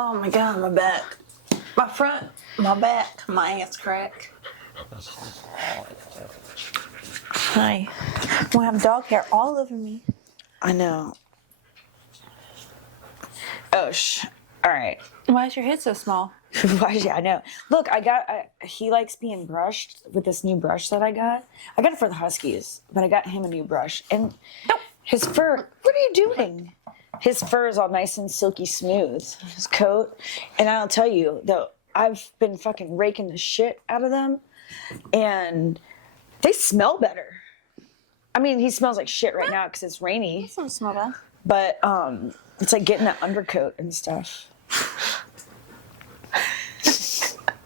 Oh my god, my back. My front, my back, my ass crack. Hi. I have dog hair all over me. I know. Oh, all right. Why is your head so small? Yeah, I know. Look, he likes being brushed with this new brush that I got. I got it for the Huskies, but I got him a new brush. And his fur, what are you doing? His fur is all nice and silky smooth, his coat. And I'll tell you, though, I've been fucking raking the shit out of them, and they smell better. I mean, he smells like shit right now because it's rainy. It doesn't smell bad. But it's like getting that undercoat and stuff.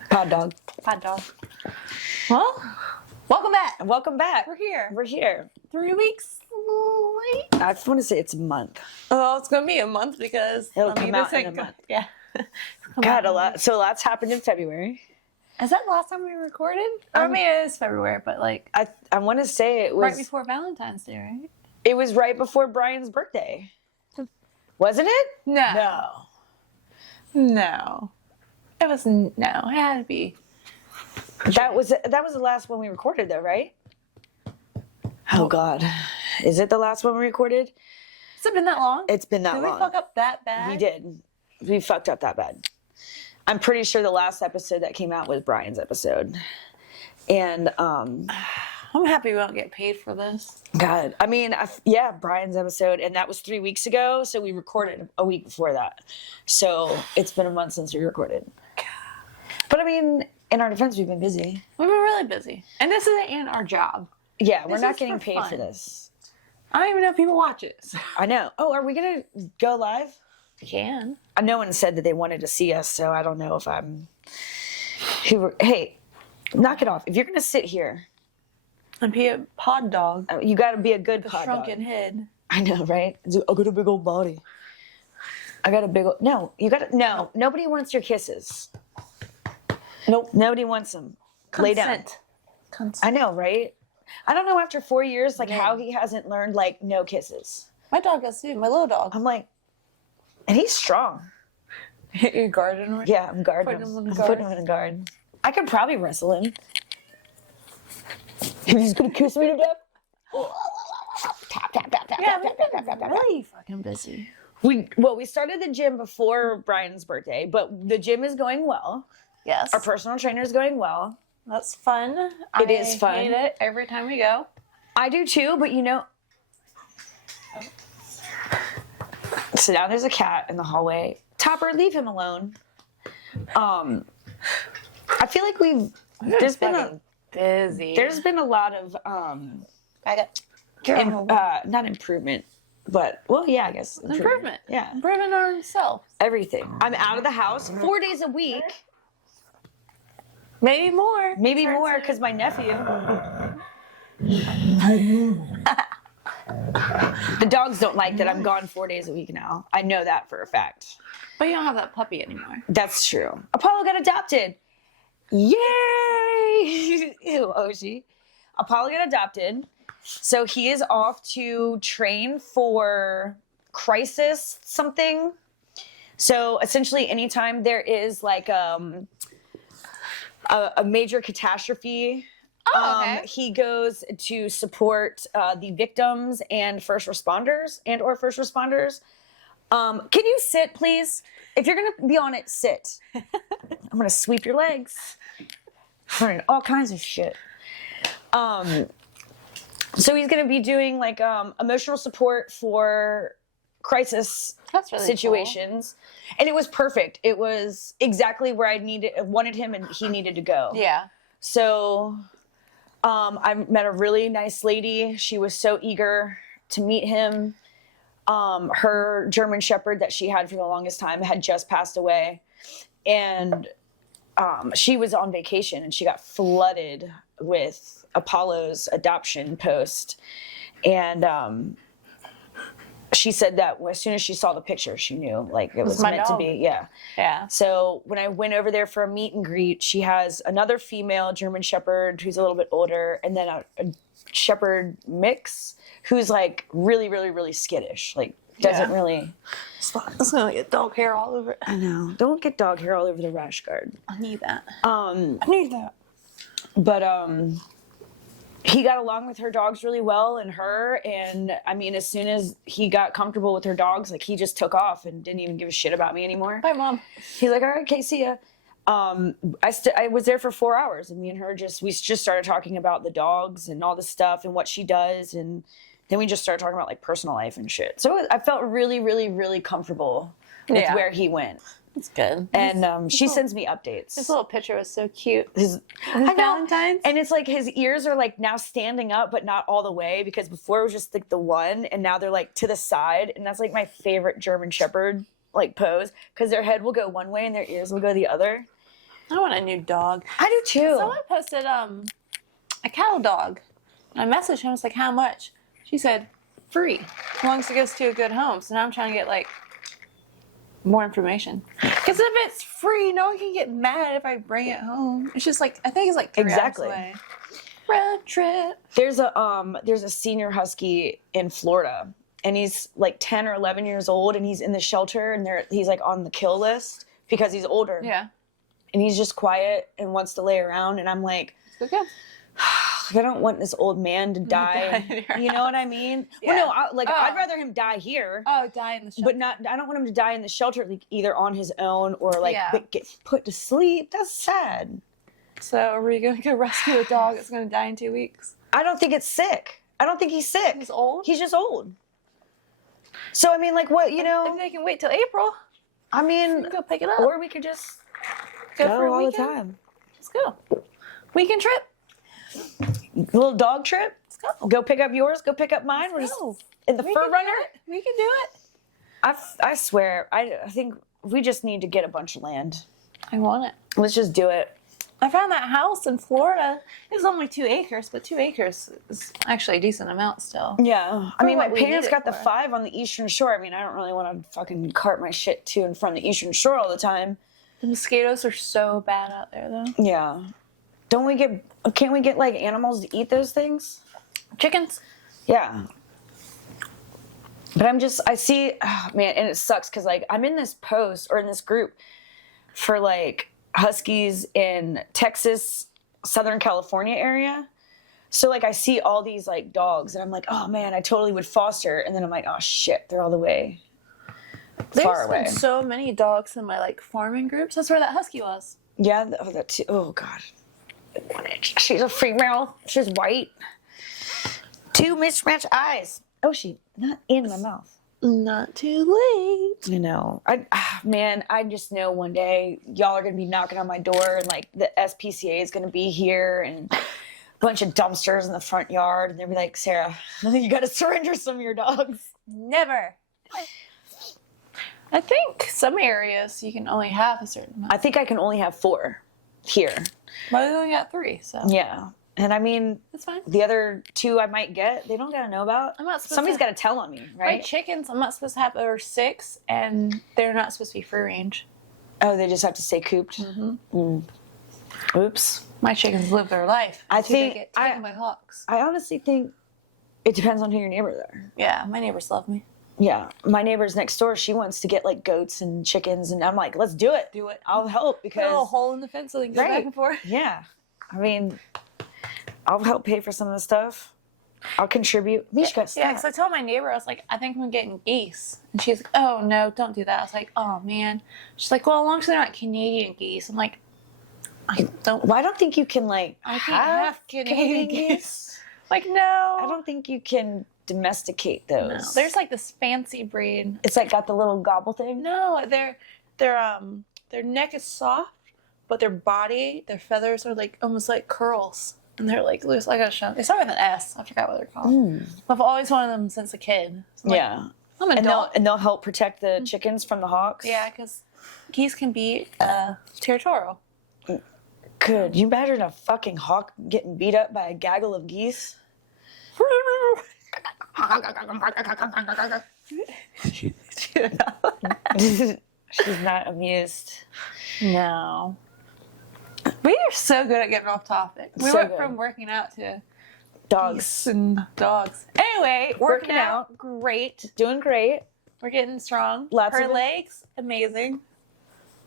Pod dog. Pod dog. Well, welcome back. Welcome back. We're here. We're here. 3 weeks late. I want to say it's a month. Oh, it's going to be a month because it'll come out in a month. Yeah. God, a lot. So lots happened in February. Is that the last time we recorded? I mean, it is February, but like... I want to say it was... Right before Valentine's Day, right? It was right before Brian's birthday. Wasn't it? No. It was... No, it had to be. That was the last one we recorded, though, right? Oh, God. Is it the last one we recorded? Has it been that long? It's been that long. Did we fuck up that bad? We did. We fucked up that bad. I'm pretty sure the last episode that came out was Brian's episode. And I'm happy we don't get paid for this. God, I mean, yeah, Brian's episode, and that was 3 weeks ago, so we recorded a week before that. So it's been a month since we recorded. But I mean, in our defense, we've been busy. We've been really busy. And this isn't our job. Yeah, we're not getting paid for this. I don't even know if people watch it. So. I know. Oh, are we going to go live? We can. No one said that they wanted to see us, so I don't know if I'm... Hey, knock it off. If you're going to sit here... And be a pod dog. You got to be a good pod dog. Shrunken head. I know, right? I got a big old body. I got a big old... No, you got to... No, nobody wants your kisses. Nope. Nobody wants them. Lay down. Consent. I know, right? I don't know after 4 years, like, how he hasn't learned, like, no kisses. My dog has too. My little dog. I'm like... And he's strong. You're guarding him? Yeah, I'm guarding him. I'm putting him in a guard. I could probably wrestle him. He's gonna kiss me to death. Tap, tap, tap, tap, Yeah, tap, tap, tap, tap, tap. really fucking busy. We started the gym before Brian's birthday, but the gym is going well. Yes. Our personal trainer is going well. That's fun. It is fun. I hate it every time we go. I do too, but you know... So now there's a cat in the hallway. Topper, leave him alone. I feel like there's been busy. There's been a lot of not improvement, but well, yeah, I guess improvement. Yeah, improvement on ourselves. Everything. I'm out of the house 4 days a week. Maybe more. Maybe more because my nephew. The dogs don't like that I'm gone 4 days a week now. I know that for a fact. But you don't have that puppy anymore. That's true. Apollo got adopted. Yay! Ew, Oshi. Apollo got adopted. So he is off to train for crisis something. So essentially anytime there is like a major catastrophe, okay. He goes to support the victims and first responders. Can you sit, please? If you're going to be on it, sit. I'm going to sweep your legs. All kinds of shit. So he's going to be doing like emotional support for crisis situations. Cool. And it was perfect. It was exactly where I wanted him and he needed to go. Yeah. So I met a really nice lady. She was so eager to meet him. Her German Shepherd that she had for the longest time had just passed away. And she was on vacation and she got flooded with Apollo's adoption post. And she said that as soon as she saw the picture, she knew like it was meant to be. Yeah. Yeah. So when I went over there for a meet and greet, she has another female German Shepherd who's a little bit older, and then a Shepherd mix who's like really, really, really skittish, like doesn't really. It's gonna get dog hair all over it. I know. Don't get dog hair all over the rash guard. I need that. I need that. But he got along with her dogs really well and her, and I mean, as soon as he got comfortable with her dogs, like he just took off and didn't even give a shit about me anymore. Bye, Mom. He's like, all right, okay, see ya. I was there for 4 hours, and me and her we just started talking about the dogs and all the stuff and what she does, and then we just started talking about like personal life and shit. So I felt really, really, really comfortable with where he went. It's good. And she sends me updates. This little picture was so cute. I know. Valentine's. And it's like his ears are like now standing up, but not all the way, because before it was just like the one, and now they're like to the side, and that's like my favorite German Shepherd like pose, because their head will go one way and their ears will go the other. I want a new dog. I do too. Someone posted a cattle dog. I messaged him. I was like, how much? She said, free. As long as it goes to a good home. So now I'm trying to get like more information. Because if it's free, no one can get mad if I bring it home. It's just like, I think it's like 3 hours away. Road trip. There's a senior husky in Florida, and he's like 10 or 11 years old, and he's in the shelter, and he's like on the kill list because he's older. Yeah. And he's just quiet and wants to lay around, and I'm like, Okay. I don't want this old man to die. You know what I mean? Yeah. Well, no, I'd rather him die here. Oh, die in the shelter. But not. I don't want him to die in the shelter, like either on his own or like get put to sleep. That's sad. So are we going to go rescue a dog that's going to die in 2 weeks? I don't think it's sick. I don't think he's sick. He's old? He's just old. So, I mean, like, what, you know? If they can wait till April, I mean, go pick it up. or we could just go for a all weekend. the time. Let's go. Weekend trip. Little dog trip. Let's go. Go pick up yours. Go pick up mine. We're just in the fur runner. We can do it. I swear. I think we just need to get a bunch of land. I want it. Let's just do it. I found that house in Florida. It was only 2 acres, but 2 acres is actually a decent amount still. Yeah. I mean, my what we parents need got it the for. 5 on the Eastern Shore. I mean, I don't really want to fucking cart my shit to and from the Eastern Shore all the time. The mosquitoes are so bad out there, though. Yeah. Can't we get like animals to eat those things? Chickens. Yeah. But I see, oh, man, and it sucks because like I'm in this post or in this group for like huskies in Texas, Southern California area. So like I see all these like dogs and I'm like, oh man, I totally would foster. And then I'm like, oh shit, they're all the way far away. There's been so many dogs in my like farming groups. That's where that husky was. Yeah, that too. Oh god. She's a female. She's white. 2 mismatched eyes. Oh, she not in my mouth. Not too late. You know, I just know one day y'all are gonna be knocking on my door, and like the SPCA is gonna be here, and a bunch of dumpsters in the front yard, and they'll be like, Sarah, you gotta surrender some of your dogs. Never. I think some areas you can only have a certain amount. I think I can only have 4 here. But we only got 3, so Yeah, and I mean, that's fine. the other 2 I might get, they don't gotta know about. I'm not supposed Somebody's to. gotta tell on me, My right? chickens, I'm not supposed to have over 6, and they're not supposed to be free range. Oh, they just have to stay cooped. Oops. My chickens live their life. I until they think get taken by hawks. I honestly think it depends on who your neighbors are. Yeah, my neighbors love me. Yeah, my neighbor's next door, she wants to get like goats and chickens, and I'm like, let's do it. Do it. I'll help Put a little because hole in the fence so they can go back and forth. yeah, I mean, I'll help pay for some of the stuff. I'll contribute. Mishka, stop. Yeah, because I told my neighbor, I was like, I think I'm getting geese. And she's like, oh, no, don't do that. I was like, oh, man. She's like, well, as long as they're not Canadian geese. I'm like, I don't. Well, I don't think you can like I can't have Canadian geese. Like, no. I don't think you can domesticate those. No. There's like this fancy breed. It's like got the little gobble thing. No, their neck is soft, but their body, their feathers are like almost like curls. And they're like loose. I gotta show them. They start with an S. I forgot what they're called. I've always wanted them since a kid. So I'm like, Yeah, I'm an adult. and they'll help protect the chickens from the hawks. Yeah, because geese can be territorial. Could you imagine a fucking hawk getting beat up by a gaggle of geese? She's not amused. No. We are so good at getting off topic. We So went good. from working out to Dogs. geese and dogs. Anyway, working out. Great. Doing great. We're getting strong. Lots Her of it. legs, amazing.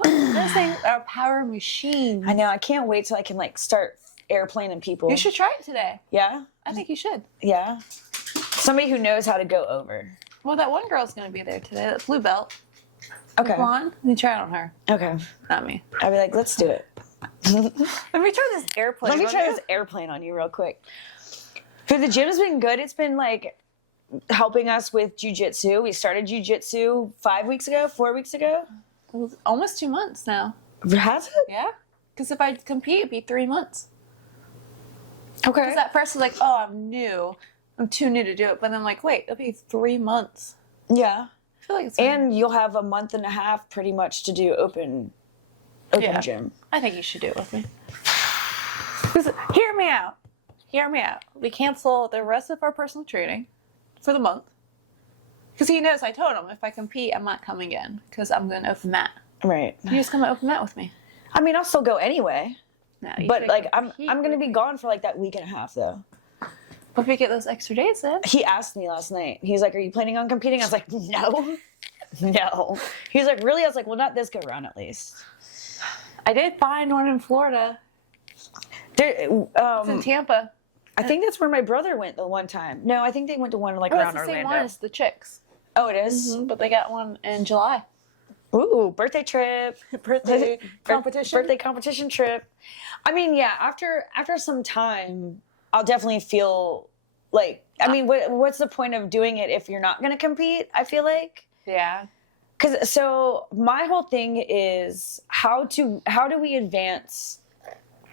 Those things are power machines. I know. I can't wait till I can like start airplaning people. You should try it today. Yeah? I think you should. Yeah. Somebody who knows how to go over. Well, that one girl's going to be there today. That blue belt. Okay. Blonde. You try it on her. Okay. Not me. I'll be like, let's do it. Let me try this airplane. Let me on try you. this airplane on you real quick. So the gym's been good. It's been like helping us with jujitsu. We started jujitsu 4 weeks ago. It was almost 2 months now. Has it? Yeah. Because if I compete, it'd be 3 months. Okay. Because at first I was like, oh, I'm new. I'm too new to do it. But then I'm like, wait, it'll be 3 months. Yeah. I feel like it's And you'll have a month and a half pretty much to do open Yeah. gym. I think you should do it with me. Hear me out. Hear me out. We cancel the rest of our personal training for the month. Because he knows I told him if I compete, I'm not coming in. Because I'm going to open mat. Right. You just come to open mat with me. I mean, I'll still go anyway. No, you But should like I'm compete going to with be me. gone for like that week and a half though. What if we get those extra days then? He asked me last night. He's like, "Are you planning on competing?" I was like, "No." No. He's like, "Really?" I was like, "Well, not this go round at least." I did find one in Florida. There, It's in Tampa. I think that's where my brother went the one time. No, I think they went to one like Oh, it's around the same Orlando. one as the chicks. Oh, it is? But they got one in July. Ooh, birthday trip. Birthday competition. Birthday competition trip. I mean, yeah, after some time, I'll definitely feel like, I mean, what's the point of doing it if you're not going to compete, I feel like? Yeah. Because so my whole thing is how do we advance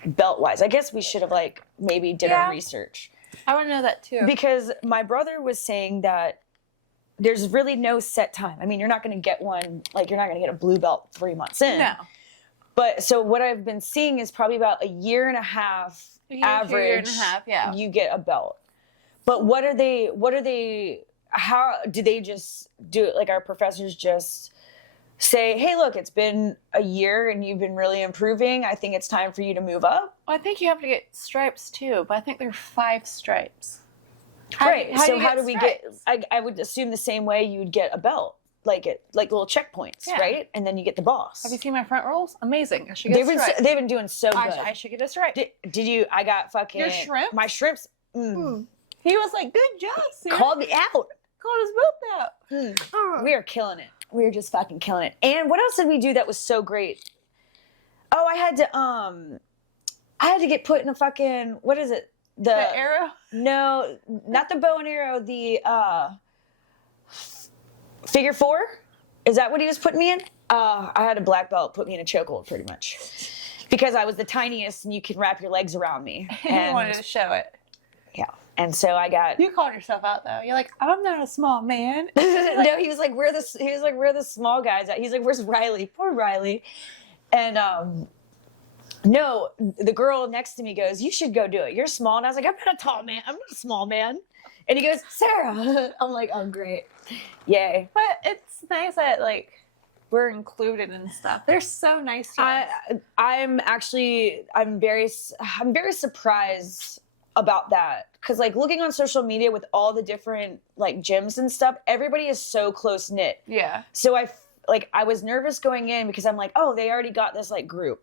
belt wise? I guess we should have like maybe did our research. I want to know that too. Because my brother was saying that there's really no set time. I mean, you're not going to get one, like you're not going to get a blue belt 3 months in. No. But so what I've been seeing is probably about a year and a half average. Year and a half, yeah. You get a belt. But what are they, how do they just do it? Like our professors just say, hey, look, it's been a year and you've been really improving. I think it's time for you to move up. Well, I think you have to get stripes too, but I think there are 5 stripes. Right. How So do you how get do we get, stripes? I would assume the same way you would get a belt, like little checkpoints, Yeah. right? And then you get the boss. Have you seen my front rolls? Amazing. I should get a stripe. They've been doing so good. I should get a stripe. Did you? I got fucking Your shrimp? My shrimps. He was like, good job, Sarah. Called me out. Called his boot out. Oh. We are killing it. We are just fucking killing it. And what else did we do that was so great? Oh, I had to get put in a fucking, what is it? The arrow? No, not the bow and arrow. The figure 4. Is that what he was putting me in? I had a black belt put me in a chokehold pretty much because I was the tiniest and you can wrap your legs around me. And you wanted to show it. Yeah. And so I got. You called yourself out though. You're like, I'm not a small man. No, he was like, where the small guys at? He's like, where's Riley? Poor Riley. And no, the girl next to me goes, you should go do it. You're small. And I was like, I'm not a tall man. I'm not a small man. And he goes, Sarah. I'm like, oh, great. Yay. But it's nice that like we're included and stuff. They're so nice to us. I'm very surprised about that. Cause like looking on social media with all the different like gyms and stuff, everybody is so close knit. Yeah. So I was nervous going in because I'm like, oh, they already got this like group.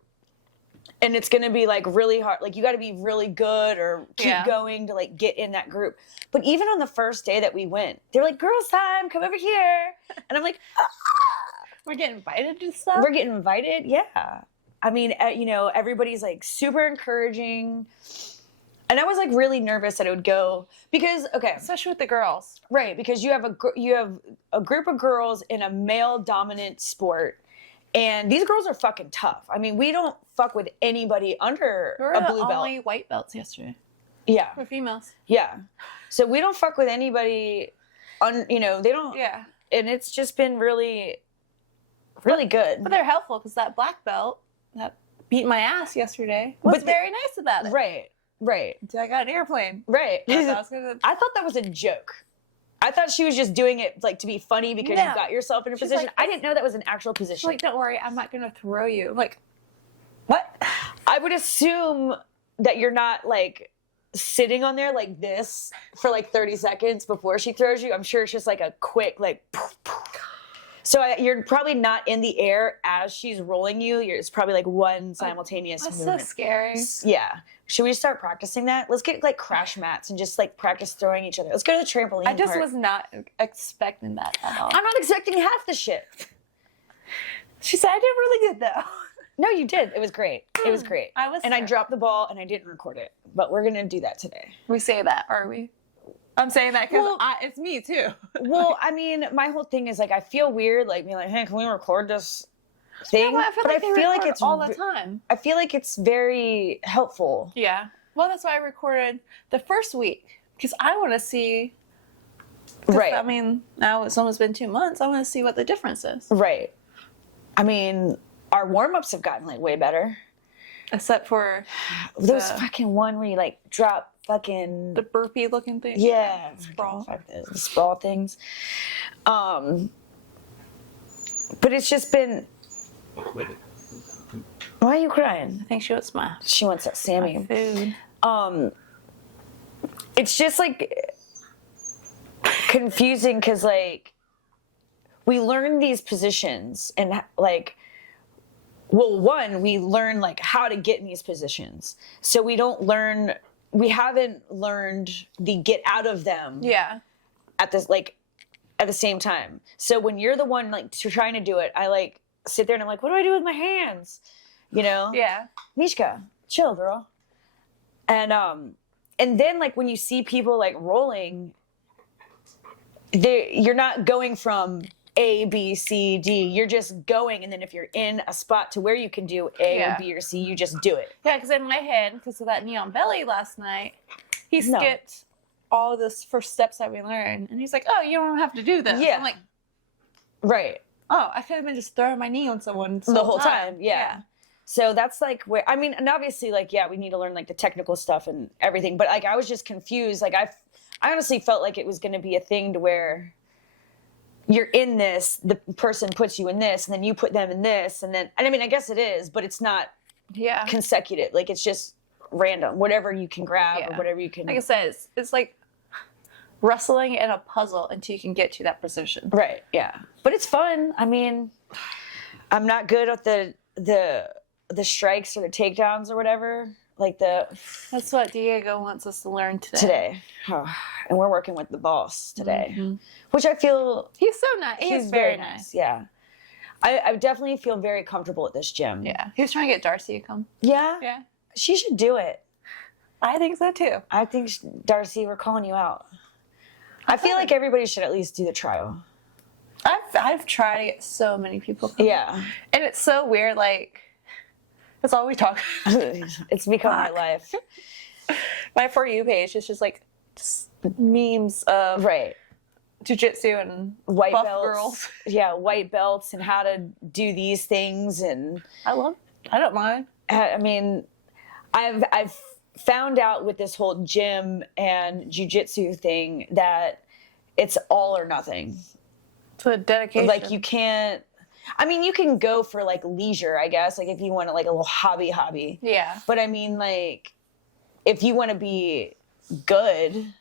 And it's going to be like really hard. Like you got to be really good or keep going to like get in that group. But even on the first day that we went, they're like, girls time, come over here. And I'm like, We're getting invited to stuff. we're getting invited. Yeah. I mean, everybody's like super encouraging. And I was like really nervous that it would go because, okay. Especially with the girls. Right. Because you have a group of girls in a male dominant sport. And these girls are fucking tough. I mean, we don't fuck with anybody under We were a the blue belt. only white belts yesterday. Yeah. We're females. Yeah. So we don't fuck with anybody, they don't. Yeah. And it's just been really, really good. But they're helpful because that black belt that beat my ass yesterday was very nice about it. Right. Until I got an airplane. Right. I thought that was a joke. I thought she was just doing it like to be funny because you got yourself in a position. like, I didn't know that was an actual position. She's like, don't worry, I'm not going to throw you. I'm like, what? I would assume that you're not like sitting on there like this for like 30 seconds before she throws you. I'm sure it's just like a quick like poof, poof. So you're probably not in the air as she's rolling you. It's probably like one simultaneous That's movement. so scary. Yeah. Should we start practicing that? Let's get like crash mats and just like practice throwing each other. Let's go to the trampoline I just park. was not expecting that at all. I'm not expecting half the shit. She said I did really good though. No, you did. It was great. It was great. I was and I sure. dropped the ball and I didn't record it. But we're gonna do that today. We say that, are we? I'm saying that because Well- it's me too. Well, I mean, my whole thing is like I feel weird, like being like, "Hey, can we record this thing?" I feel like they record it's all the time. I feel like it's very helpful. Yeah. Well, that's why I recorded the first week because I want to see. Right. I mean, now it's almost been 2 months. I want to see what the difference is. Right. I mean, our warm-ups have gotten like way better. Except for Those the- fucking one where you like drop fucking the burpee looking thing. yeah, Sprawl. fuck the sprawl things. But it's just been. Why are you crying? I think she was my She wants that Sammy. food. It's just like confusing because like we learn these positions and like. Well, one, we learn like how to get in these positions. So we haven't learned the get out of them Yeah. at this like at the same time. So when you're the one like trying to do it, I like sit there and I'm like, what do I do with my hands? You know? Yeah. Mishka, chill, girl. And then like when you see people like rolling, you're not going from A, B, C, D. You're just going, and then if you're in a spot to where you can do A Yeah. or B or C, you just do it. Yeah, because in my head, because of that neon belly last night, he No. skipped all the first steps that we learned. And he's like, oh, you don't have to do this. Yeah. I'm like, Right. oh, I could have been just throwing my knee on someone The whole time. Yeah. So that's like where, I mean, and obviously like, yeah, we need to learn like the technical stuff and everything, but like I was just confused. Like I honestly felt like it was going to be a thing to where you're in this, the person puts you in this, and then you put them in this, and then, and I mean, I guess it is, but it's not Yeah. consecutive. Like it's just random, whatever you can grab or Yeah. whatever you can. Like I said, it's like wrestling in a puzzle until you can get to that position. Right. Yeah. But it's fun. I mean, I'm not good at the strikes or the takedowns or whatever. Like That's what Diego wants us to learn today. today. Oh, and we're working with the boss today, Mhm. which I feel He's so nice. He's very nice. Yeah. I definitely feel very comfortable at this gym. Yeah. He was trying to get Darcy to come. Yeah. Yeah. She should do it. I think so too. I think, Darcy, we're calling you out. I feel like everybody should at least do the trial. I've tried to get so many people come. Yeah. And it's so weird, like, that's all we talk about. It's become my Fuck. life. My For You page is just like just memes of Right. jujitsu and White buff belts. girls. Yeah, white belts and how to do these things. And I don't mind. I mean, I've found out with this whole gym and jujitsu thing that it's all or nothing. To a dedication. Like you can't, I mean, you can go for like leisure, I guess, like if you want to like a little hobby. Yeah. But I mean, like, if you want to be good,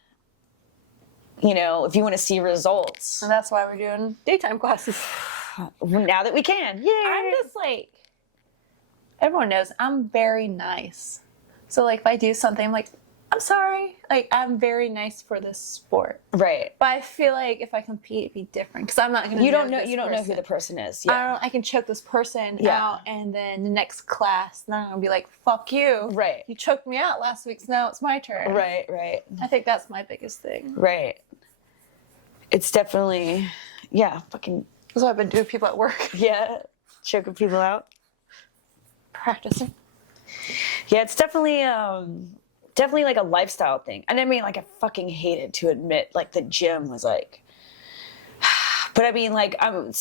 you know, if you want to see results, And that's why we're doing daytime classes. now that we can, yeah. I'm just like, everyone knows I'm very nice. So like if I do something, I'm like, I'm sorry. Like I'm very nice for this sport. Right. But I feel like if I compete, it'd be different because I'm not gonna. You don't know. this You don't know who person. the person is. I Yeah. don't. I can choke this person Yeah. out, and then the next class, then I'm gonna be like, "Fuck you!" Right. You choked me out last week, so now it's my turn. Right. Right. I think that's my biggest thing. Right. It's definitely, yeah, fucking, That's what I've been doing. People at work yeah, choking people out. practicing. Yeah, it's definitely definitely like a lifestyle thing. And I mean, like I fucking hated to admit like the gym was like, but I mean like I'm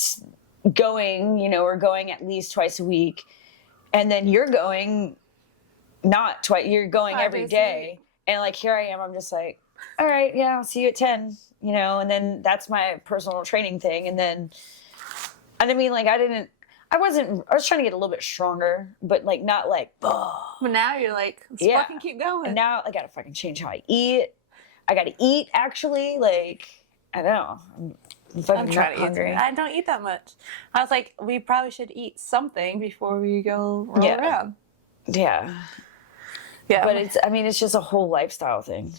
going, you know, we're going at least twice a week, and then you're going not twice, you're going 5 every days a day. week. And like here I am, I'm just like, all right, yeah, I'll see you at 10, you know, and then that's my personal training thing. And I mean like I was trying to get a little bit stronger, but like not like, oh. But now you're like, let's Yeah. fucking keep going. And now I gotta fucking change how I eat. I gotta eat actually. Like, I don't know. I'm trying to eat three. I don't eat that much. I was like, we probably should eat something before we go roll around. Yeah. Yeah. But it's just a whole lifestyle thing.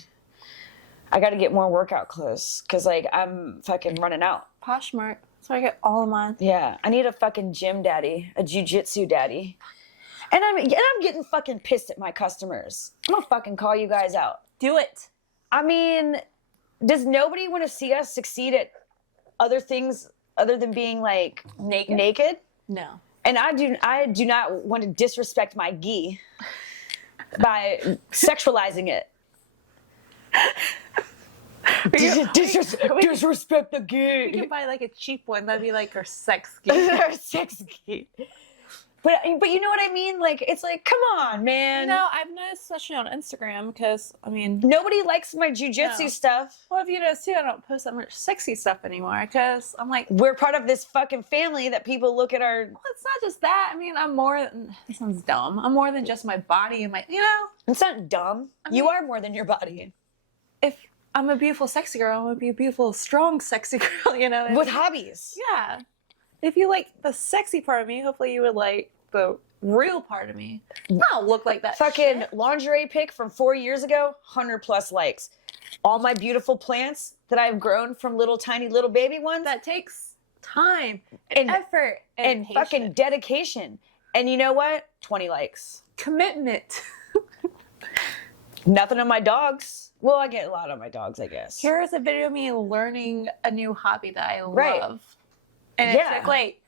I got to get more workout clothes because, like, I'm fucking running out. Poshmark. So I get all of mine. Yeah. I need a fucking gym daddy, a jujitsu daddy. And I'm getting fucking pissed at my customers. I'm going to fucking call you guys out. Do it. I mean, does nobody want to see us succeed at other things other than being, like, naked? No. And I do not want to disrespect my gi by sexualizing it. Disrespect the gi. You can buy like a cheap one. That'd be like her sex gi. Her sex gi. But you know what I mean? Like, it's like, come on, man. No, I've noticed, especially on Instagram, because, I mean... Nobody likes my jujitsu stuff. Well, if you notice, too, I don't post that much sexy stuff anymore, because I'm like... We're part of this fucking family that people look at our... Well, it's not just that. I mean, I'm more than... This sounds dumb. I'm more than just my body and my... You know? It's not dumb. I mean, you are more than your body. If I'm a beautiful, sexy girl, I'm going to be a beautiful, strong, sexy girl, you know? With hobbies. Yeah. If you like the sexy part of me, hopefully you would like the real part of me. I don't look like that fucking shit. Lingerie pic from 4 years ago, 100+ likes. All my beautiful plants that I've grown from tiny little baby ones. That takes time and effort and fucking dedication. And you know what? 20 likes. Commitment. Nothing on my dogs. Well, I get a lot on my dogs, I guess. Here's a video of me learning a new hobby that I right. love. And it took like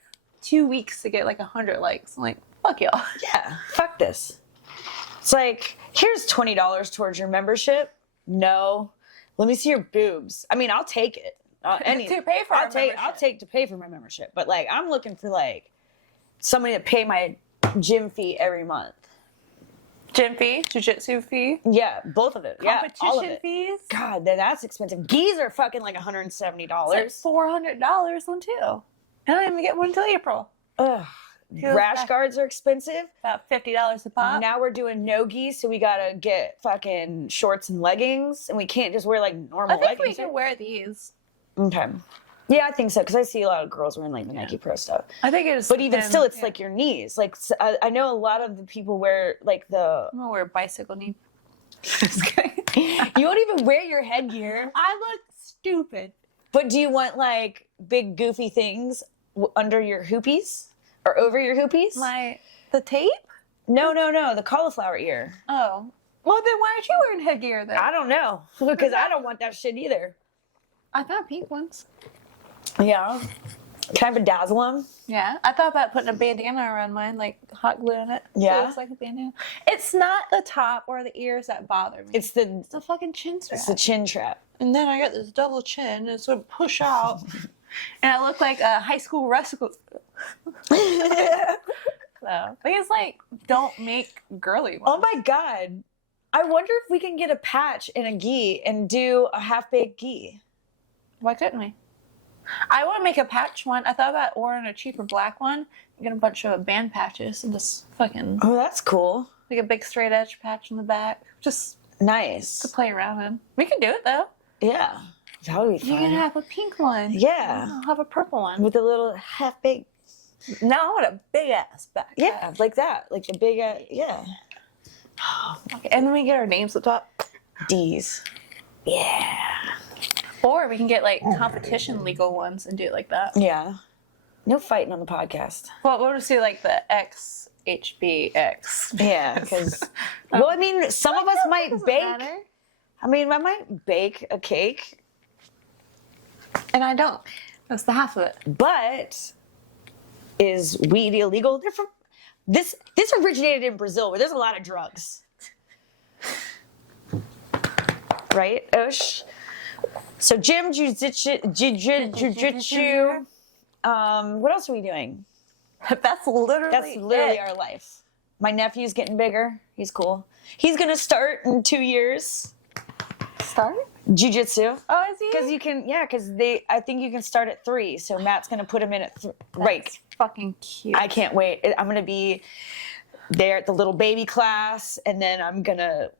2 weeks to get like 100 likes. I'm like, fuck y'all. Yeah, fuck this. It's like, here's $20 towards your membership. No. Let me see your boobs. I mean, I'll take it. To pay for I'll take to pay for my membership. But like, I'm looking for like somebody to pay my gym fee every month. Gym fee, jiu-jitsu fee. Yeah, both of it. Competition all of it. fees. God, that's expensive. Gis are fucking like $170. It's like $400 on two. And I didn't even get one until April. Ugh. Rash guards are expensive. About $50 a pop. Now we're doing no-gi, so we gotta get fucking shorts and leggings, and we can't just wear like normal leggings. I think we can wear these. Okay. Yeah, I think so, because I see a lot of girls wearing like the Nike Pro stuff. I think it is. But even still, it's like your knees. Like, I know a lot of the people wear like the... I'm gonna wear bicycle knee. You won't even wear your headgear. I look stupid. But do you want like big goofy things under your hoopies? Or over your hoopies? The tape? No, the cauliflower ear. Oh. Well, then why aren't you wearing headgear then? I don't know. Because I don't want that shit either. I thought pink ones. Yeah. Can I bedazzle them? Yeah. I thought about putting a bandana around mine, like hot glue on it. Yeah. So it looks like a bandana. It's not the top or the ears that bother me. It's the fucking chin strap. It's the chin trap. And then I got this double chin, and it's going to push out. And I look like a high school wrestler. So, things like, don't make girly ones. Oh my God. I wonder if we can get a patch and a gi and do a half-baked gi. Why couldn't we? I want to make a patch one. I thought about ordering a cheaper black one, get a bunch of band patches, and just fucking... Oh, that's cool. Like a big straight edge patch on the back. Just... Nice. To play around in. We can do it, though. Yeah. That would be fun. You can have a pink one. Yeah. I'll have a purple one. With a little half-baked... No, I want a big-ass back. Yeah, like that. Like a big... yeah. Okay. And then we get our names up top. D's. Yeah. Or we can get, like, competition legal ones and do it like that. Yeah. No fighting on the podcast. Well, we'll just do, like, the XHBX. Yeah, because... well, I mean, some of us might bake... Matter. I mean, I might bake a cake. And I don't. That's the half of it. But is weed illegal? They're from... This originated in Brazil, where there's a lot of drugs. Right, Osh? So gym, jiu-jitsu. What else are we doing? That's literally our life. My nephew's getting bigger. He's cool. He's gonna start in 2 years. Start? Jiu-jitsu. Oh, is he? Because you can, I think you can start at 3. So Matt's gonna put him in at 3. Right. Fucking cute. I can't wait. I'm gonna be there at the little baby class, and then I'm gonna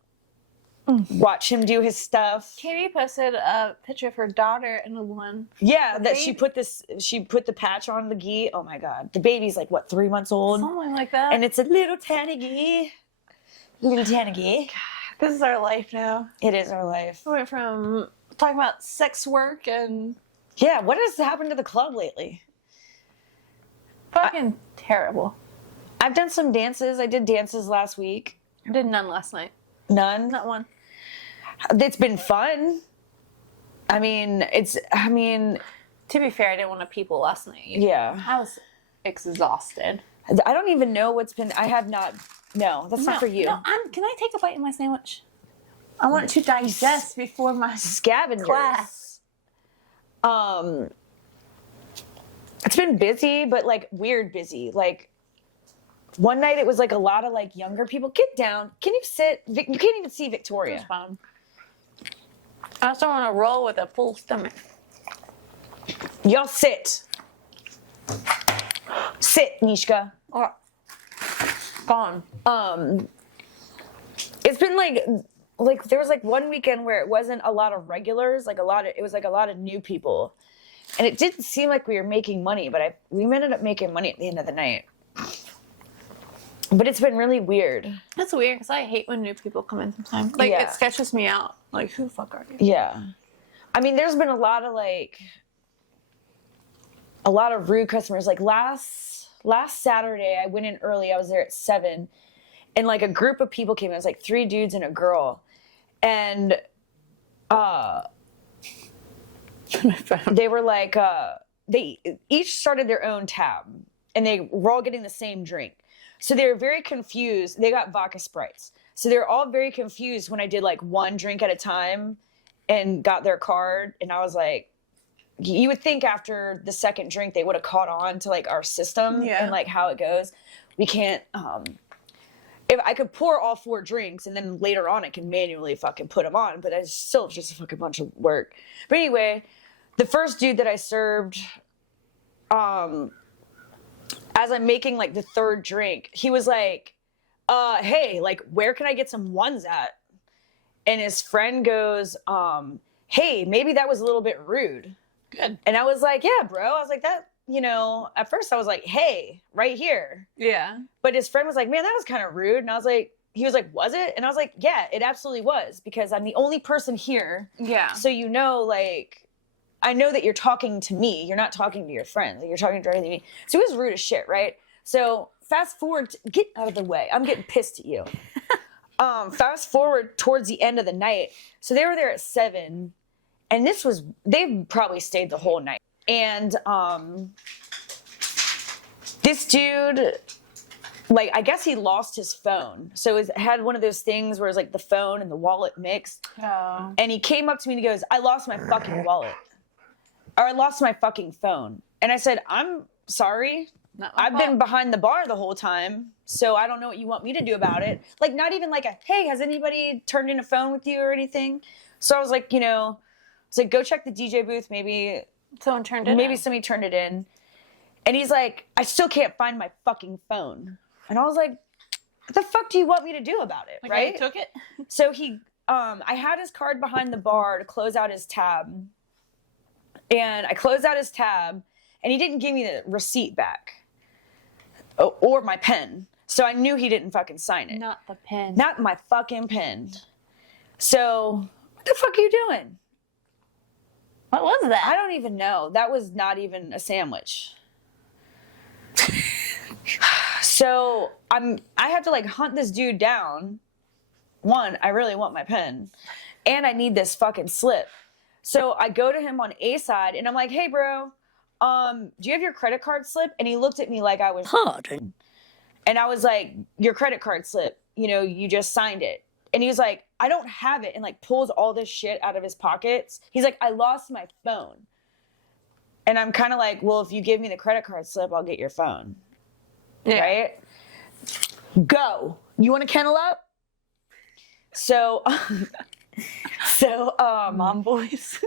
watch him do his stuff. Katie posted a picture of her daughter in the one. Yeah, The that baby. she put the patch on the gi. Oh my god. The baby's like, what, 3 months old? Something like that. And it's a little tiny gi. Little tiny gi. This is our life now. It is our life. We went from talking about sex work and Yeah, what has happened to the club lately? fucking terrible. I've done some dances. I did dances last week. I did none last night. None. Not one. It's been fun. I mean, To be fair, I didn't want to people last night. yeah. I was exhausted. I don't even know what's been, I have not, no, that's not for you. No, can I take a bite of my sandwich? I want to digest before my Scavengers. class. It's been busy, but like weird busy. Like one night it was like a lot of like younger people. Get down. Can you sit? You can't even see Victoria. It's fine. I also want to roll with a full stomach. Y'all sit. Sit, Nishka. Or gone. It's been like there was like one weekend where it wasn't a lot of regulars, it was like a lot of new people. And it didn't seem like we were making money, but we ended up making money at the end of the night. But it's been really weird. That's weird because I hate when new people come in sometimes. Like, Yeah. it sketches me out. Like, who the fuck are you? Yeah. I mean, there's been a lot of rude customers. Like last Saturday, I went in early. I was there at 7. And like a group of people came in. It was like 3 dudes and a girl. And they were like, they each started their own tab. And they were all getting the same drink. So they were very confused. They got vodka Sprites. So they were all very confused when I did like one drink at a time and got their card. And I was like, you would think after the second drink they would have caught on to like our system and like how it goes. We can't if I could pour all 4 drinks and then later on I can manually fucking put them on, but it's still just a fucking bunch of work. But anyway, the first dude that I served, as I'm making like the 3rd drink, he was like, hey, like where can I get some ones at? And his friend goes, hey, maybe that was a little bit rude. Good. And I was like, yeah, bro. I was like, that, at first I was like, hey, right here. Yeah. But his friend was like, man, that was kind of rude. And I was like, he was like, was it? And I was like, yeah, it absolutely was, because I'm the only person here. Yeah. So, like, I know that you're talking to me. You're not talking to your friends. Like, you're talking directly to me. So it was rude as shit, right? So fast forward, get out of the way. I'm getting pissed at you. Fast forward towards the end of the night. So they were there at 7. And they probably stayed the whole night. And this dude, like, I guess he lost his phone. So it had one of those things where it's like the phone and the wallet mixed. Oh. And he came up to me and he goes, I lost my fucking wallet. Or I lost my fucking phone. And I said, I'm sorry. I've been behind the bar the whole time, so I don't know what you want me to do about it. Like, not even like hey, has anybody turned in a phone with you or anything? So I was like, it's like, go check the DJ booth. Maybe someone turned it in. Maybe somebody turned it in. And he's like, I still can't find my fucking phone. And I was like, what the fuck do you want me to do about it, Like, right? I took it. So I had his card behind the bar to close out his tab. And I closed out his tab, and he didn't give me the receipt back. Or my pen. So I knew he didn't fucking sign it. Not the pen. Not my fucking pen. So, what the fuck are you doing? What was that? I don't even know. That was not even a sandwich. So, I have to like hunt this dude down. One, I really want my pen. And I need this fucking slip. So I go to him on A side and I'm like, hey bro, do you have your credit card slip? And he looked at me like I was hard. And I was like, your credit card slip, you just signed it. And he was like, I don't have it. And like pulls all this shit out of his pockets. He's like, I lost my phone. And I'm kind of like, well, if you give me the credit card slip, I'll get your phone. Yeah. Right? Go. You want to kennel up? So, mom voice.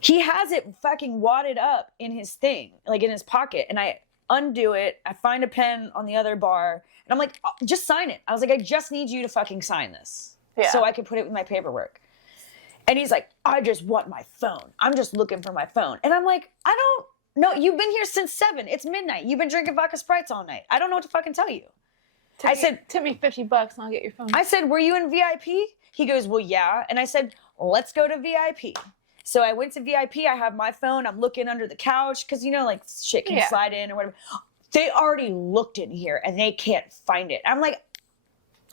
He has it fucking wadded up in his thing, like in his pocket. And I undo it. I find a pen on the other bar. And I'm like, oh, just sign it. I was like, I just need you to fucking sign this. so I could put it with my paperwork. And he's like, I just want my phone. I'm just looking for my phone. And I'm like, I don't know. You've been here since 7. It's midnight. You've been drinking vodka Sprites all night. I don't know what to fucking tell you. I said, tip me $50 and I'll get your phone. I said, were you in VIP? He goes, well, yeah. And I said, let's go to VIP. So I went to VIP. I have my phone. I'm looking under the couch because, you know, like shit can slide in or whatever. They already looked in here and they can't find it. I'm like,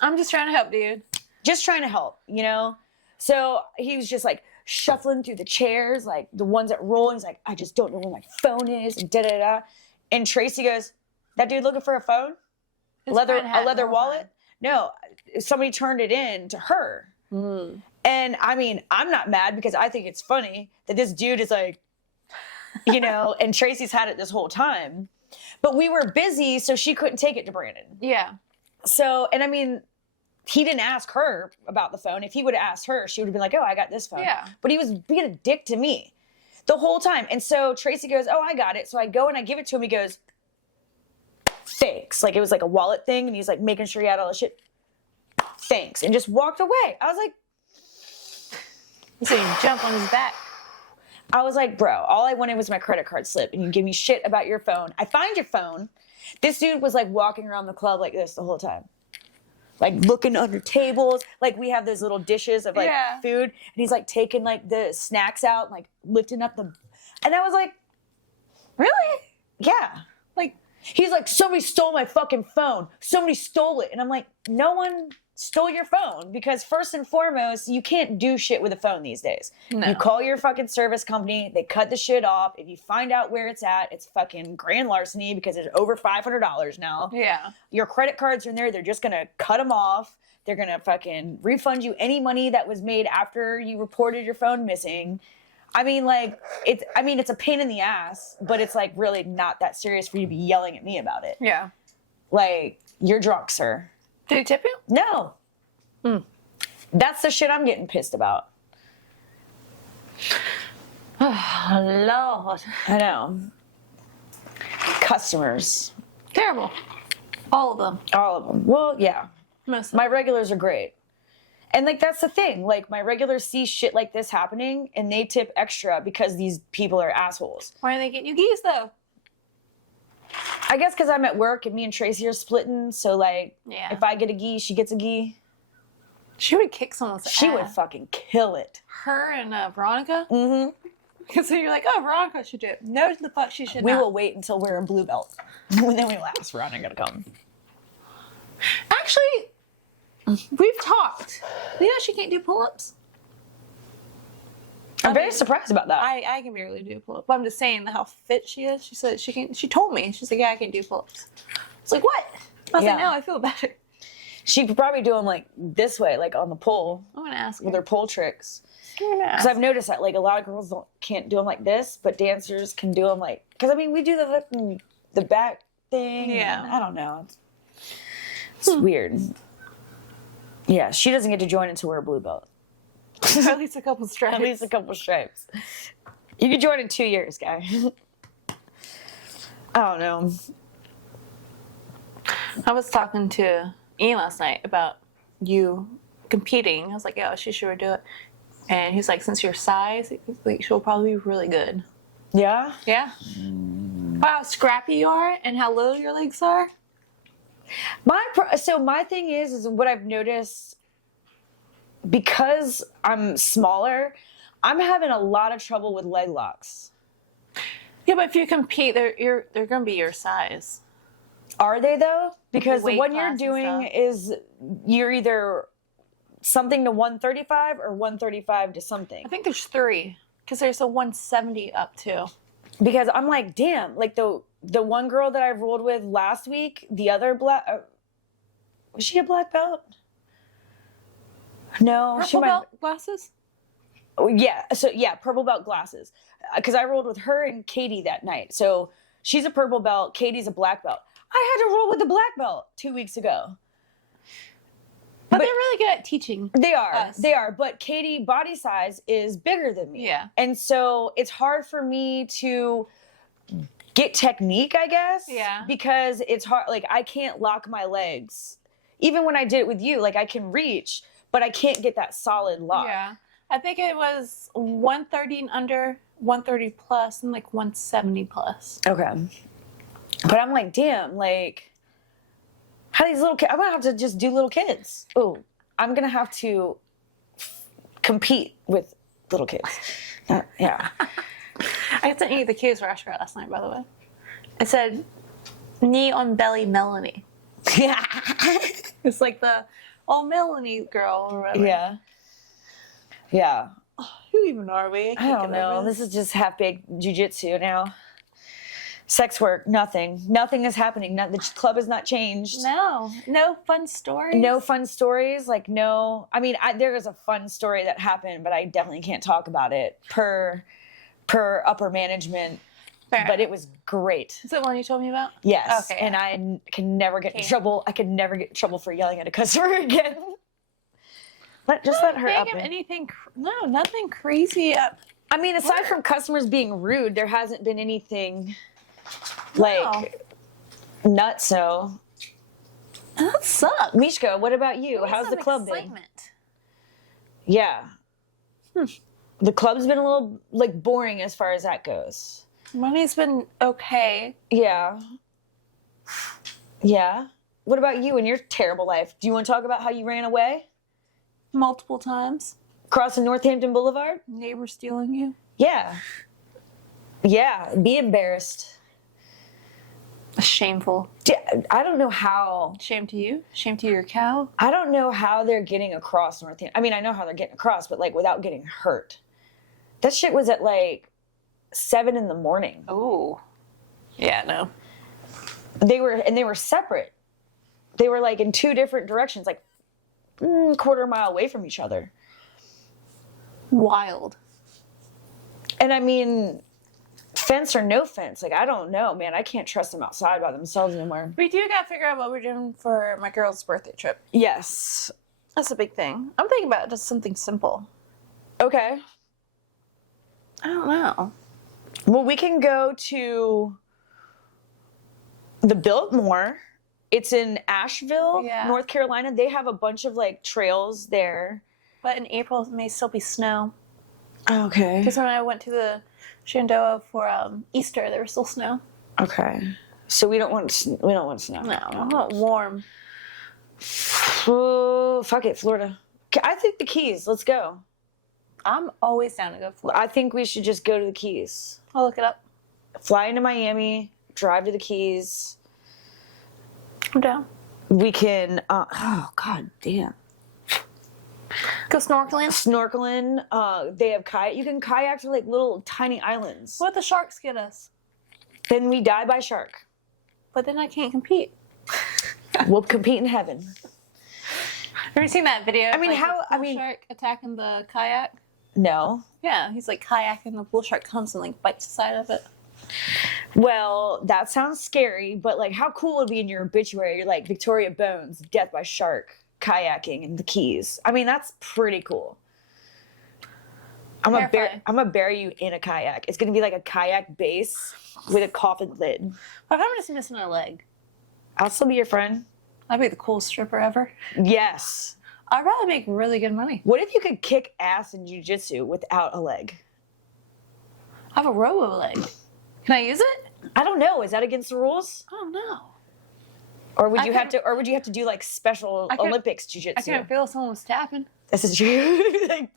I'm just trying to help, dude. Just trying to help, you know? So he was just like shuffling through the chairs, like the ones that roll. And he's like, I just don't know where my phone is. And da da da. And Tracy goes, that dude looking for a phone? A leather wallet? No, somebody turned it in to her. Mm. And I mean, I'm not mad because I think it's funny that this dude is like, you know, and Tracy's had it this whole time. But we were busy, so she couldn't take it to Brandon. Yeah. So, and I mean, he didn't ask her about the phone. If he would have asked her, she would have been like, oh, I got this phone. Yeah. But he was being a dick to me the whole time. And so Tracy goes, oh, I got it. So I go and I give it to him. He goes, thanks. Like it was like a wallet thing. And he's like making sure he had all the shit. Thanks. And just walked away. I was like, so you jump on his back. I was like, bro, all I wanted was my credit card slip. And you give me shit about your phone. I find your phone. This dude was like walking around the club like this the whole time. Like looking under tables. Like we have those little dishes of like food. And he's like taking like the snacks out and like lifting up the. And I was like, really? Yeah. Like, he's like, somebody stole my fucking phone. Somebody stole it. And I'm like, no one stole your phone because first and foremost, you can't do shit with a phone these days. No. You call your fucking service company, they cut the shit off. If you find out where it's at, it's fucking grand larceny because it's over $500 now. Yeah. Your credit cards are in there. They're just going to cut them off. They're going to fucking refund you any money that was made after you reported your phone missing. I mean, like, it's a pain in the ass, but it's like really not that serious for you to be yelling at me about it. Yeah. Like, you're drunk, sir. Did he tip you? No. That's the shit I'm getting pissed about. Oh, Lord. I know. Customers. Terrible. All of them. All of them. Well, yeah. Most. My regulars are great. And, like, that's the thing. Like, my regulars see shit like this happening, and they tip extra because these people are assholes. Why are they getting you geese, though? I guess because I'm at work, and me and Tracy are splitting, so, like, if I get a gee, she gets a gee. She would kick someone's ass. She would fucking kill it. Her and Veronica? Mm-hmm. So you're like, oh, Veronica should do it. No, the fuck she should We not. will wait until we're a blue belt. And then we'll ask Veronica to come. Actually, we've talked. You know she can't do pull-ups? I'm very surprised about that. I can barely do pull-ups. But I'm just saying how fit she is. She said she can. She told me. She's like, yeah, I can do pull-ups. I was like, what? I was like, no, I feel better. She could probably do them like this way, like on the pole. I'm gonna ask her. With her pole tricks. Because I've noticed that like a lot of girls can't do them like this, but dancers can do them like. Because I mean, we do the back thing. Yeah. I don't know. It's weird. Yeah, she doesn't get to join until we're a blue belt. At least a couple stripes. At least a couple stripes. You can join in 2 years, guy. I don't know. I was talking to Ian last night about you competing. I was like, yeah, she sure do it. And he's like, since your size, like, she'll probably be really good. Yeah? Yeah. How scrappy you are and how little your legs are. So my thing is what I've noticed, because I'm smaller, I'm having a lot of trouble with leg locks. Yeah, but if you compete, they're going to be your size. Are they though? Because the one you're class and doing stuff. is you're either something to 135 or 135 to something. I think there's 3 because there's a 170 up too. Because I'm like, damn, like the one girl that I rolled with last week, the other black, was she a black belt? No, Purple belt glasses? Oh, yeah. So yeah, purple belt glasses. Because I rolled with her and Katie that night. So she's a purple belt. Katie's a black belt. I had to roll with the black belt 2 weeks ago. But they're really good at teaching. They are. Us. They are. But Katie, body size, is bigger than me. Yeah. And so it's hard for me to get technique, I guess. Yeah. Because it's hard. Like, I can't lock my legs. Even when I did it with you, like, I can reach, but I can't get that solid lock. Yeah. I think it was 130 and under, 130 plus, and like 170 plus. Okay. But I'm like, damn, like, how these little kids, I'm going to have to just do little kids. Oh, I'm going to have to compete with little kids. Yeah. I sent you the cues rush got last night, by the way. It said, knee on belly Melanie. Yeah. It's like the, Melanie girl or whatever. Yeah. Yeah. Who even are we? I don't know. This is just half-baked jujitsu now. Sex work, nothing. Nothing is happening. The club has not changed. No fun stories. No fun stories. Like, no. I mean, there is a fun story that happened, but I definitely can't talk about it per upper management. Fair. But it was great. Is that one you told me about? Yes. Okay. And I can never get in trouble. I can never get in trouble for yelling at a customer again. Let her up. Anything? No, nothing crazy. I mean, aside from customers being rude, there hasn't been anything like nutso. That sucks. Mishka, what about you? How's the club been? Yeah. The club's been a little like boring as far as that goes. Money's been okay. Yeah. Yeah. What about you and your terrible life? Do you want to talk about how you ran away? Multiple times. Crossing Northampton Boulevard? Neighbor stealing you? Yeah. Yeah. Be embarrassed. Shameful. I don't know how. Shame to you? Shame to your cow? I don't know how they're getting across Northampton. I mean, I know how they're getting across, but like without getting hurt. That shit was at like 7 a.m. Oh. Yeah, no. They were separate. They were like in 2 different directions, like quarter mile away from each other. Wild. And I mean, fence or no fence, like I don't know, man. I can't trust them outside by themselves anymore. We do gotta figure out what we're doing for my girl's birthday trip. Yes. That's a big thing. I'm thinking about just something simple. Okay. I don't know. Well, we can go to the Biltmore. It's in Asheville, North Carolina. They have a bunch of like trails there. But in April, it may still be snow. Okay. Because when I went to the Shenandoah for Easter, there was still snow. Okay. So we don't want snow. No, I want warm. Oh, fuck it, Florida. I think the Keys. Let's go. I'm always down to go Florida. I think we should just go to the Keys. I'll look it up. Fly into Miami, drive to the Keys. I'm down. We can, oh, god damn. Go snorkeling? Snorkeling. They have kayak. You can kayak to like little tiny islands. What if the sharks get us? Then we die by shark. But then I can't compete. We'll compete in heaven. Have you seen that video? I mean, the shark attacking the kayak? No. Yeah, he's like kayaking, the bull shark comes and like bites the side of it. Well, that sounds scary, but like how cool would it be in your obituary? You're like Victoria Bones, death by shark, kayaking in the Keys. I mean, that's pretty cool. I'm gonna bury you in a kayak. It's gonna be like a kayak base with a coffin lid. What if I'm just missing a leg? I'll still be your friend. I'd be the coolest stripper ever. Yes. I'd probably make really good money. What if you could kick ass in jiu-jitsu without a leg? I have a robo leg. Can I use it? I don't know. Is that against the rules? I don't know. Or would you have to do like special Olympics jiu-jitsu? I can't feel if someone was tapping. This is true. Like,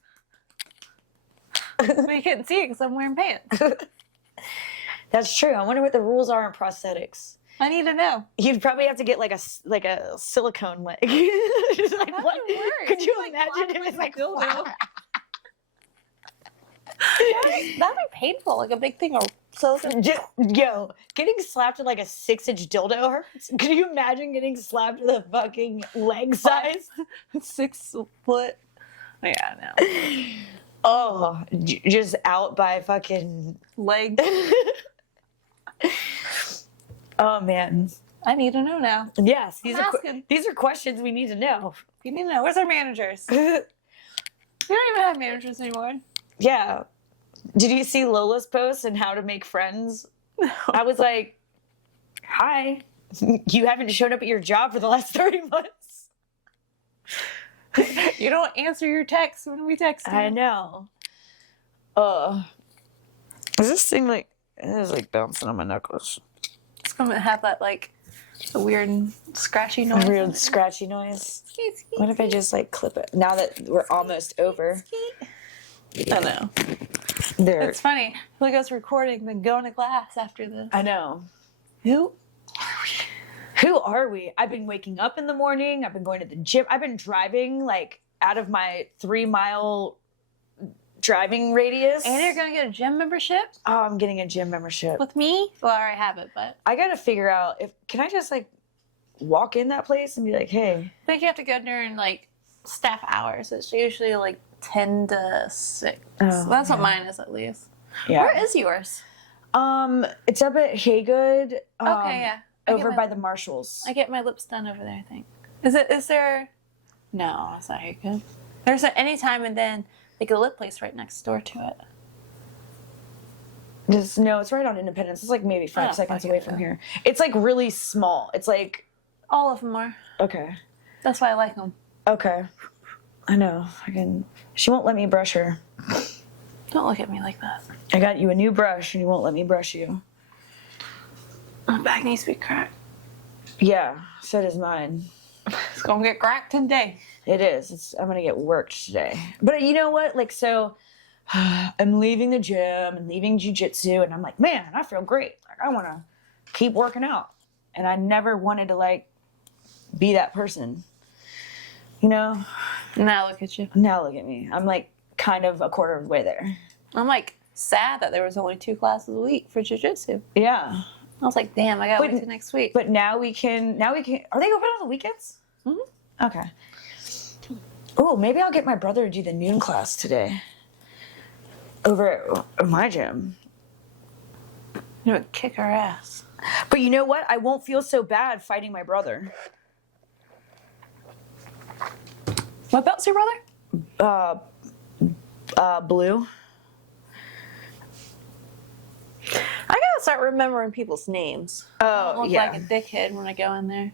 but you couldn't see it because I'm wearing pants. that's true. I wonder what the rules are in prosthetics. I need to know. You'd probably have to get like a silicone leg. Just like, what? Could you imagine if it's like dildo? That'd be painful, like a big thing of silicone. Getting slapped with like a 6-inch dildo hurts. Can you imagine getting slapped with a fucking leg size? 6 foot. Yeah, no. Oh, just out by fucking leg. Oh man, I need to know now. Yes, these are questions we need to know. You need to know. Where's our managers? We don't even have managers anymore. Yeah. Did you see Lola's post and how to make friends? No. I was like, hi. You haven't shown up at your job for the last 30 months. You don't answer your texts when we text you. I know. Is this thing like, it is like bouncing on my knuckles. It's gonna have that like a weird scratchy noise. Weird scratchy noise. Skeet, skeet, What if I just like clip it? Now that we're almost over. I know. There. It's funny. Like us recording, then going to class after this. I know. Who? Who are we? I've been waking up in the morning. I've been going to the gym. I've been driving like out of my 3-mile driving radius. And you're gonna get a gym membership? Oh, I'm getting a gym membership. With me? Well, I already have it, but I gotta figure out can I just like walk in that place and be like, hey. I think you have to go during like staff hours. It's usually like 10 to 6. Oh, That's what mine is at least. Yeah. Where is yours? It's up at Haygood. Okay, yeah. Over by the Marshalls. I get my lips done over there, I think. Is there? No, it's not here good. There's at any time and then like a lip place right next door to it. No, it's right on Independence. It's like maybe 5 seconds away from here. It's like really small. It's like all of them are. Okay. That's why I like them. Okay. I know. She won't let me brush her. Don't look at me like that. I got you a new brush and you won't let me brush you. My back needs to be cracked. Yeah, so does mine. It's gonna get cracked today. It is. I'm gonna get worked today. But you know what? Like, so I'm leaving the gym and leaving jiu-jitsu and I'm like, man, I feel great. Like, I want to keep working out. And I never wanted to like be that person. You know? Now look at you. Now look at me. I'm like kind of a quarter of the way there. I'm like sad that there was only 2 classes a week for jiu-jitsu. Yeah. I was like, damn, I gotta wait till next week. But now we can, are they open on the weekends? Mm-hmm. Okay. Oh, maybe I'll get my brother to do the noon class today. Over at my gym. You would kick our ass. But you know what? I won't feel so bad fighting my brother. What belt's your brother? Blue. I gotta start remembering people's names. I don't look like a dickhead when I go in there.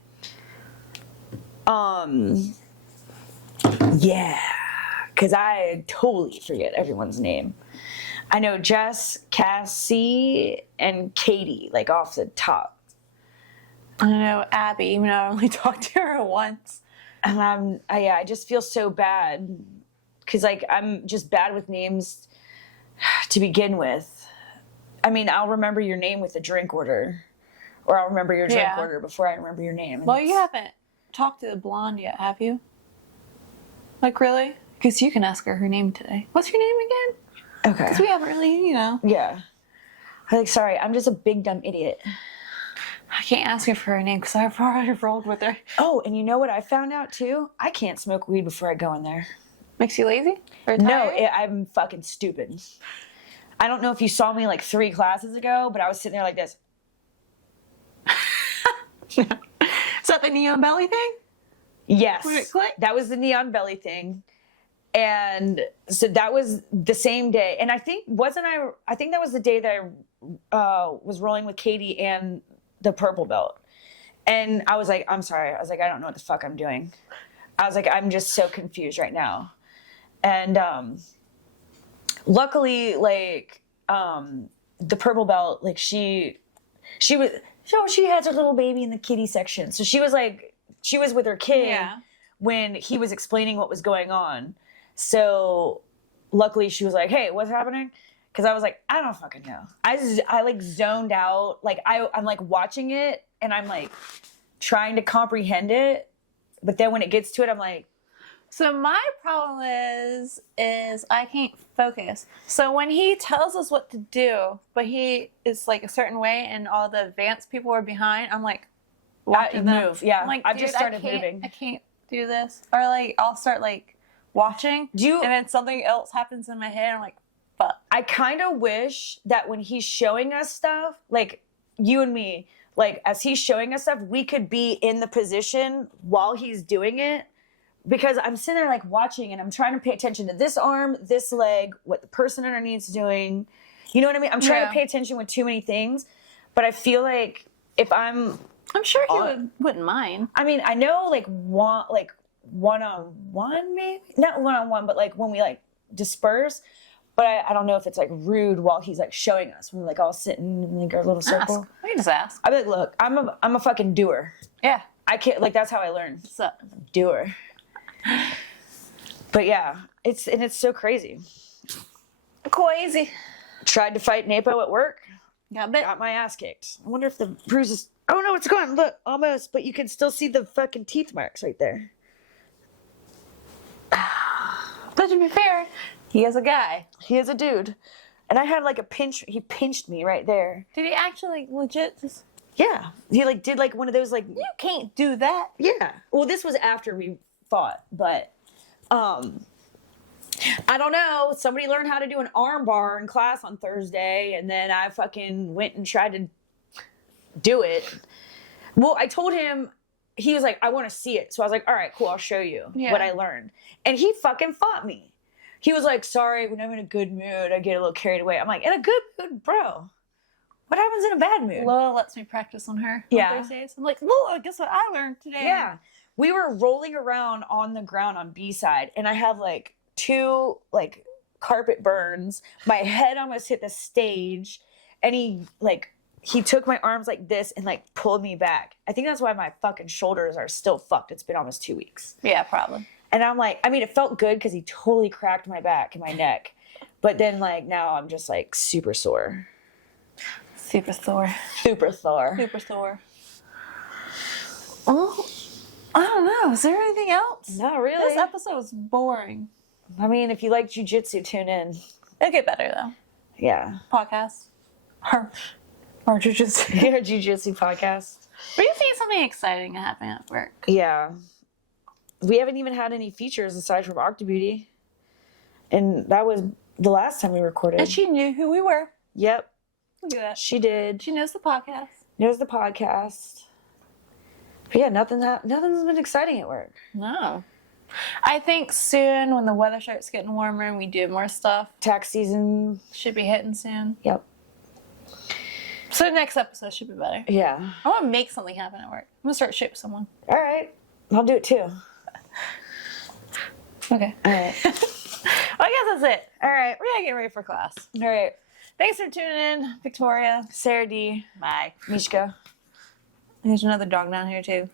Yeah. Because I totally forget everyone's name. I know Jess, Cassie, and Katie, like off the top. I know Abby, even though I only talked to her once. And I just feel so bad. Because, like, I'm just bad with names to begin with. I mean, I'll remember your name with a drink order. Or I'll remember your drink order before I remember your name. Well, you haven't talked to the blonde yet, have you? Like, really? Because you can ask her name today. What's your name again? Okay. Because we haven't really, Yeah. I'm like, sorry, I'm just a big dumb idiot. I can't ask her for her name because I've already rolled with her. Oh, and you know what I found out too? I can't smoke weed before I go in there. Makes you lazy? Or tired? No, I'm fucking stupid. I don't know if you saw me like 3 classes ago, but I was sitting there like this. Is that the neon belly thing? Yes. Would it click? That was the neon belly thing. And so that was the same day. And I think, I think that was the day that I was rolling with Katie and the purple belt. And I was like, I'm sorry. I was like, I don't know what the fuck I'm doing. I was like, I'm just so confused right now. And luckily, like, the purple belt, like she has her little baby in the kitty section. So she was with her kid when he was explaining what was going on. So luckily she was like, hey, what's happening? Because I was like, I don't fucking know. I like zoned out. Like I'm like watching it and I'm like trying to comprehend it. But then when it gets to it, I'm like. So my problem is I can't focus. So when he tells us what to do, but he is like a certain way and all the advanced people are behind, I'm like, watching them. Move. Yeah. I'm like, I've just started I moving. can't do this. Or like, I'll start like watching and then something else happens in my head. I'm like, fuck. I kind of wish that when he's showing us stuff, like you and me, like as he's showing us stuff, we could be in the position while he's doing it. Because I'm sitting there like watching and I'm trying to pay attention to this arm, this leg, what the person underneath is doing. You know what I mean? I'm trying to pay attention with too many things. But I feel like if I'm sure he wouldn't mind. I mean, I know like one-on-one, maybe not one-on-one, but like when we like disperse. But I don't know if it's like rude while he's like showing us when we're like all sitting in like our little circle. Ask. We can just ask. I'd be like, look, I'm a fucking doer. Yeah. I can't, like, that's how I learned. What's up? Doer. But yeah, it's so crazy. Crazy. Tried to fight Napo at work. Got bit. Got my ass kicked. I wonder if the bruises. Oh no, it's gone. Look, almost. But you can still see the fucking teeth marks right there. But to be fair, he is a guy. He is a dude. And I had like a pinch. He pinched me right there. Did he actually legit just... Yeah. He like did like one of those like. You can't do that. Yeah. Well, this was after we fought, but I don't know. Somebody learned how to do an arm bar in class on Thursday, and then I fucking went and tried to do it. Well, I told him, he was like, I want to see it. So I was like, all right, cool, I'll show you what I learned. And he fucking fought me. He was like, sorry, when I'm in a good mood, I get a little carried away. I'm like, in a good mood, bro. What happens in a bad mood? Lola lets me practice on her on Thursdays. I'm like, Lola, guess what I learned today? Yeah. We were rolling around on the ground on B-side, and I have like 2 like carpet burns. My head almost hit the stage, and he took my arms like this and like pulled me back. I think that's why my fucking shoulders are still fucked. It's been almost 2 weeks. Yeah, probably. And I'm like, I mean, it felt good because he totally cracked my back and my neck. But then like now I'm just like super sore. Super sore. Super sore. Super sore. Well, I don't know. Is there anything else? Not really. This episode was boring. I mean, if you like jujitsu, tune in. It'll get better though. Yeah. Podcast. Or jujitsu. Your jujitsu podcast. Are you seeing something exciting happening at work? Yeah. We haven't even had any features aside from Octobeauty. And that was the last time we recorded. And she knew who we were. Yep. Look at that. She did. She knows the podcast. Knows the podcast. But yeah, nothing's been exciting at work. No. I think soon when the weather starts getting warmer and we do more stuff. Tax season. Should be hitting soon. Yep. So next episode should be better. Yeah. I want to make something happen at work. I'm going to start ship someone. All right. I'll do it too. Okay. All right. Well, I guess that's it. All right. We're going to get ready for class. All right. Thanks for tuning in, Victoria. Sarah D. Bye. Mishka. There's another dog down here, too.